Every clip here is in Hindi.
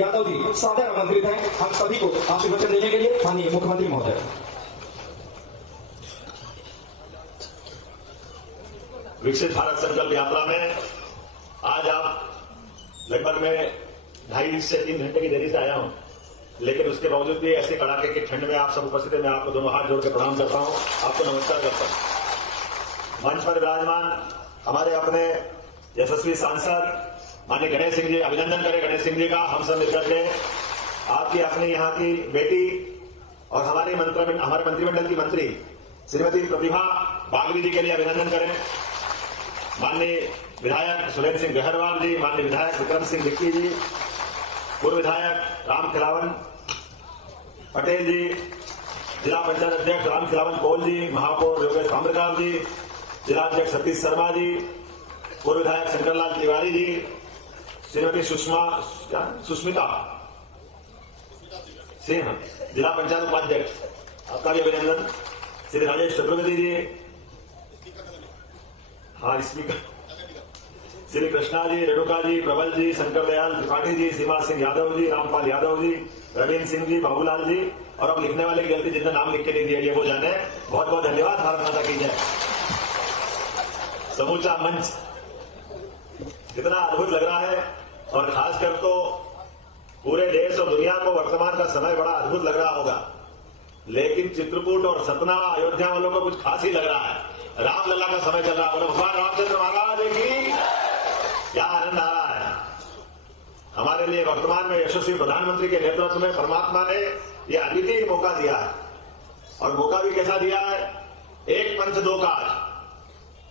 यादव जी सादर आमंत्रित हैं हम सभी को आशीर्वचन देने के लिए। माननीय मुख्यमंत्री महोदय। विकसित भारत संकल्प यात्रा में आज आप लगभग मैं 2.5 से 3 घंटे की देरी से आया हूं, लेकिन उसके बावजूद भी ऐसे कड़ाके की ठंड में आप सब उपस्थित हैं। मैं आपको दोनों हाथ जोड़ के प्रणाम करता हूं, आपको नमस्कार करता हूं। मंच पर विराजमान हमारे अपने यशस्वी सांसद माननीय गणेश सिंह जी, अभिनंदन करें गणेश सिंह जी का। हम सब मिलकर के आपकी अपने यहाँ की बेटी और हमारे मंत्रिमंडल की मंत्री श्रीमती प्रतिभा बागली जी के लिए अभिनंदन करें। माननीय विधायक सुरेंद्र सिंह गहरवाल जी, माननीय विधायक विक्रम सिंह विक्की जी, पूर्व विधायक राम खिलावन पटेल जी, जिला पंचायत अध्यक्ष राम खिलावन कोल जी, महापौर योगेश ताम्रकार जी, जिला अध्यक्ष सतीश शर्मा जी, पूर्व विधायक शंकरलाल तिवारी जी, श्रीमती सुष्मिता सिंह, जिला पंचायत उपाध्यक्ष, आपका भी अभिनंदन। श्री राजेश चतुर्वेदी जी, हाँ स्पीकर, श्री कृष्णा जी, रेणुका जी, प्रबल जी, शंकर दयाल त्रिपाठी जी, सीमा सिंह यादव जी, रामपाल यादव जी, रवीन सिंह जी, बाबूलाल जी, और अब लिखने वाले की गलती जिनका नाम लिख के नहीं दिया वो जाने। बहुत बहुत धन्यवाद। भारत माता की जय। समूचा मंच कितना अद्भुत लग रहा है और खासकर तो पूरे देश और दुनिया को वर्तमान का समय बड़ा अद्भुत लग रहा होगा, लेकिन चित्रकूट और सतना अयोध्या वालों को कुछ खास ही लग रहा है। रामलला का समय चल रहा है। भगवान रामचंद्र महाराज की क्या आनंद आ रहा है। हमारे लिए वर्तमान में यशस्वी प्रधानमंत्री के नेतृत्व में परमात्मा ने यह अद्वितीय मौका दिया है, और मौका भी कैसा दिया है, एक पंथ दो काज।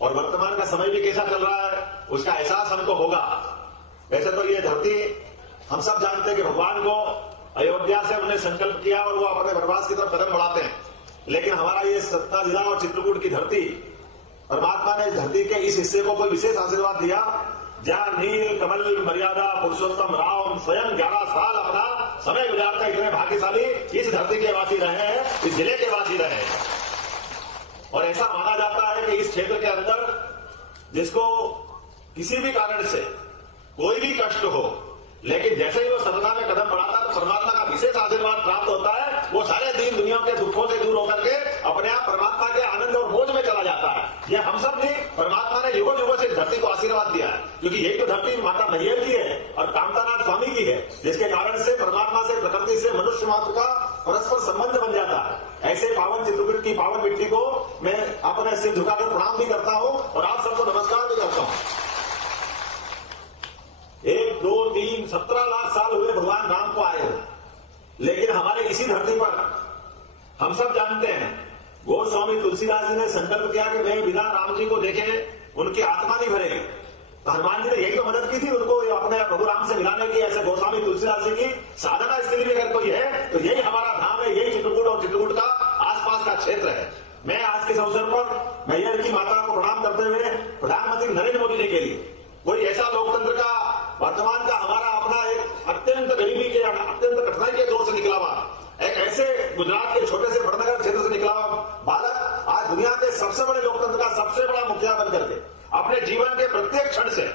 और वर्तमान का समय भी कैसा चल रहा है उसका एहसास हमको होगा। वैसे तो ये धरती हम सब जानते हैं कि भगवान को अयोध्या से उन्होंने संकल्प किया और वो अपने वनवास की तरफ कदम बढ़ाते हैं, लेकिन हमारा ये सतना जिला और चित्रकूट की धरती, परमात्मा ने इस धरती के इस हिस्से को कोई विशेष आशीर्वाद दिया जहां नील कमल मर्यादा पुरुषोत्तम राम स्वयं 11 साल अपना समय गुजारते इतने भाग्यशाली इस धरती के वासी रहे हैं, इस जिले के वासी रहे हैं। और ऐसा माना जाता है कि इस क्षेत्र के अंदर जिसको किसी भी कारण से कोई भी कष्ट हो, लेकिन जैसे ही वो सतना में कदम बढ़ाता है तो परमात्मा का विशेष आशीर्वाद प्राप्त होता है। वो सारे दीन दुनिया के दुखों से दूर होकर के अपने आप परमात्मा के आनंद और मौज में चला जाता है। ये हम सब ने परमात्मा ने युगों युगों से इस धरती को आशीर्वाद दिया है, क्योंकि यही तो धरती माता मैहर की है और कामतानाथ स्वामी की है, जिसके कारण से परमात्मा से प्रकृति से मनुष्य मात्र का परस्पर संबंध बन जाता है। ऐसे पावन चित्रकूट की पावन मिट्टी को मैं अपने सिर झुकाकर प्रणाम भी करता हूँ और आप सबको नमस्कार भी करता हूँ। 1, 2, 3, 17 लाख साल हुए भगवान राम को आए, लेकिन हमारे इसी धरती पर हम सब जानते हैं गोस्वामी तुलसीदास जी ने संकल्प किया कि मैं बिना राम जी को देखे उनकी आत्मा नहीं भरेगी। तो हनुमान जी ने यही तो मदद की थी उनको अपने प्रभु राम से मिलाने की। ऐसे गोस्वामी तुलसीदास जी की साधना स्थिति भी अगर कोई है तो यही हमारा धाम है, यही चित्रकूट और चित्रकूट का आसपास का क्षेत्र है। मैं आज के अवसर पर मैहर की माता को प्रणाम करते हुए प्रधानमंत्री नरेंद्र मोदी जी के लिए कोई ऐसा लोकतंत्र का वर्तमान का हमारा अपना एक अत्यंत गरीबी के अत्यंत कठिनाई के दौर से निकला हुआ एक ऐसे गुजरात के छोटे से बड़नगर क्षेत्र से निकला हुआ बालक आज दुनिया के सबसे बड़े लोकतंत्र का सबसे बड़ा मुखिया बन करके अपने जीवन के प्रत्येक क्षण से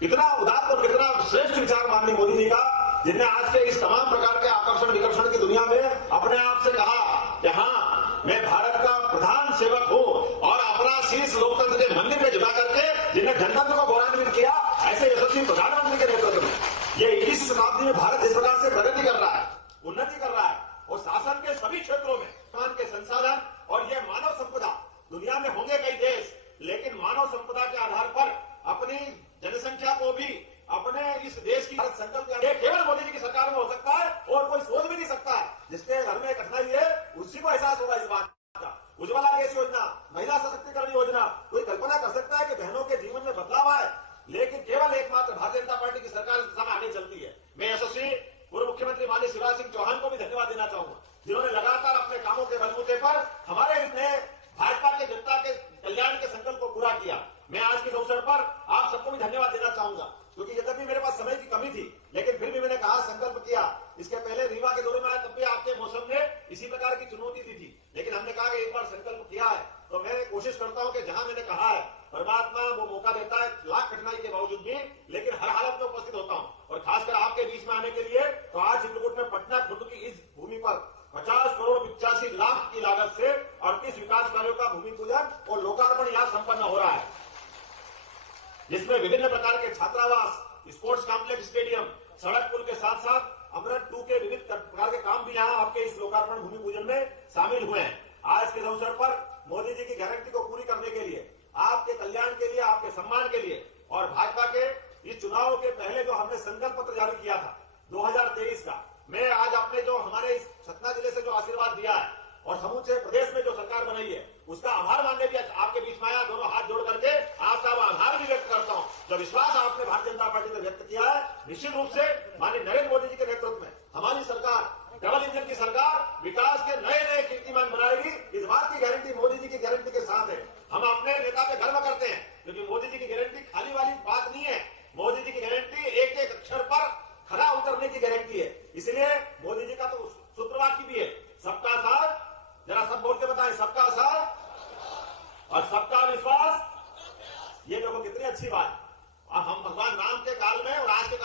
कितना उदात्त और कितना श्रेष्ठ विचार माननीय मोदी जी का, जिनने आज के इस तमाम प्रकार के आकर्षण विकर्षण की दुनिया में अपने आप से कहा कि हाँ मैं भारत का प्रधान सेवक हूँ और अपना शीर्ष लोकतंत्र के मंदिर में झुका करके जिन्हें जनतंत्र को गौरवान्वित किया, ऐसे यशस्वी प्रधानमंत्री के नेतृत्व में ये 21वीं शताब्दी में भारत जिस प्रकार से प्रगति कर रहा है, उन्नति कर रहा है और शासन के सभी क्षेत्रों में मान के संसाधन और ये मानव संपदा, दुनिया में होंगे कई देश, लेकिन मानव संपदा के आधार पर अपनी जनसंख्या को भी अपने इस देश की संकल्प केवल मोदी जी की सरकार में हो सकता है और कोई सोच भी नहीं सकता है। जिसके घर में कठिनाई है उसी को एहसास होगा इस बात का। उज्ज्वला गैस योजना, महिला सशक्तिकरण योजना, कोई कल्पना कर सकता है कि बहनों के जीवन में बदलाव आए, लेकिन केवल एकमात्र भारतीय जनता पार्टी की सरकार इस दिशा में आगे चलती है। मैं यशस्वी पूर्व मुख्यमंत्री माननीय शिवराज सिंह चौहान को भी धन्यवाद देना चाहूंगा, जिन्होंने लगातार अपने कामों के बलबूते पर हमारे भाजपा के जनता के कल्याण के संकल्प को पूरा किया। मैं आज के अवसर पर आप सबको भी धन्यवाद देना चाहूंगा, क्योंकि यद्यपि मेरे पास समय की कमी थी, लेकिन फिर भी मैंने कहा संकल्प किया। इसके पहले रीवा के दौरे में आया तब भी आपके मौसम ने इसी प्रकार की चुनौती दी थी, लेकिन हमने कहा कि एक बार संकल्प किया है तो मैं कोशिश करता हूं कि जहां मैंने कहा है परमात्मा वो मौका देता है लाख कठिनाई के बावजूद भी, लेकिन हर हालत में उपस्थित होता हूं और खासकर आपके बीच में आने के लिए तो आज चित्रकूट में पटना खुर्द की इस भूमि पर 50 करोड़ 85 लाख की लागत से 38 विकास कार्यों का भूमि पूजन और लोकार्पण यहां संपन्न हो रहा है, जिसमें विभिन्न प्रकार के छात्रावास, स्पोर्ट्स कॉम्प्लेक्स, स्टेडियम, सड़क पुल के साथ साथ अमृत 2 के विविध प्रकार के काम भी यहाँ आपके इस लोकार्पण भूमि पूजन में शामिल हुए हैं। आज के अवसर पर मोदी जी की गारंटी को पूरी करने के लिए, आपके कल्याण के लिए, आपके सम्मान के लिए और भाजपा के इस चुनाव के पहले जो हमने संकल्प पत्र जारी किया था 2023 का, मैं आज आपने जो हमारे इस सतना जिले से जो आशीर्वाद दिया है और समूचे प्रदेश में जो सरकार बनाई है उसका आभार मानने भी आपके बीच में आया, दोनों हाथ जोड़ करके आपका आभार भी व्यक्त करता हूं। जो विश्वास आपने भारतीय जनता पार्टी ने व्यक्त किया है, निश्चित रूप से माननीय नरेंद्र मोदी जी के नेतृत्व में हमारी सरकार, डबल इंजन की सरकार, विकास के नए नए कीर्तिमान बनाएगी। इस बात की गारंटी मोदी जी की गारंटी के साथ है। हम अपने नेता पे गर्व करते हैं, क्योंकि मोदी जी की गारंटी खाली वाली बात नहीं है। मोदी जी की गारंटी एक एक अक्षर पर खरा उतरने की गारंटी है। इसलिए मोदी जी का तो सूत्रवाक्य भी है, सबका साथ, जरा सब बोल के बताएं, सबका साथ और सबका विश्वास। ये देखो कितनी अच्छी बात। और हम भगवान राम के काल में और आज के काल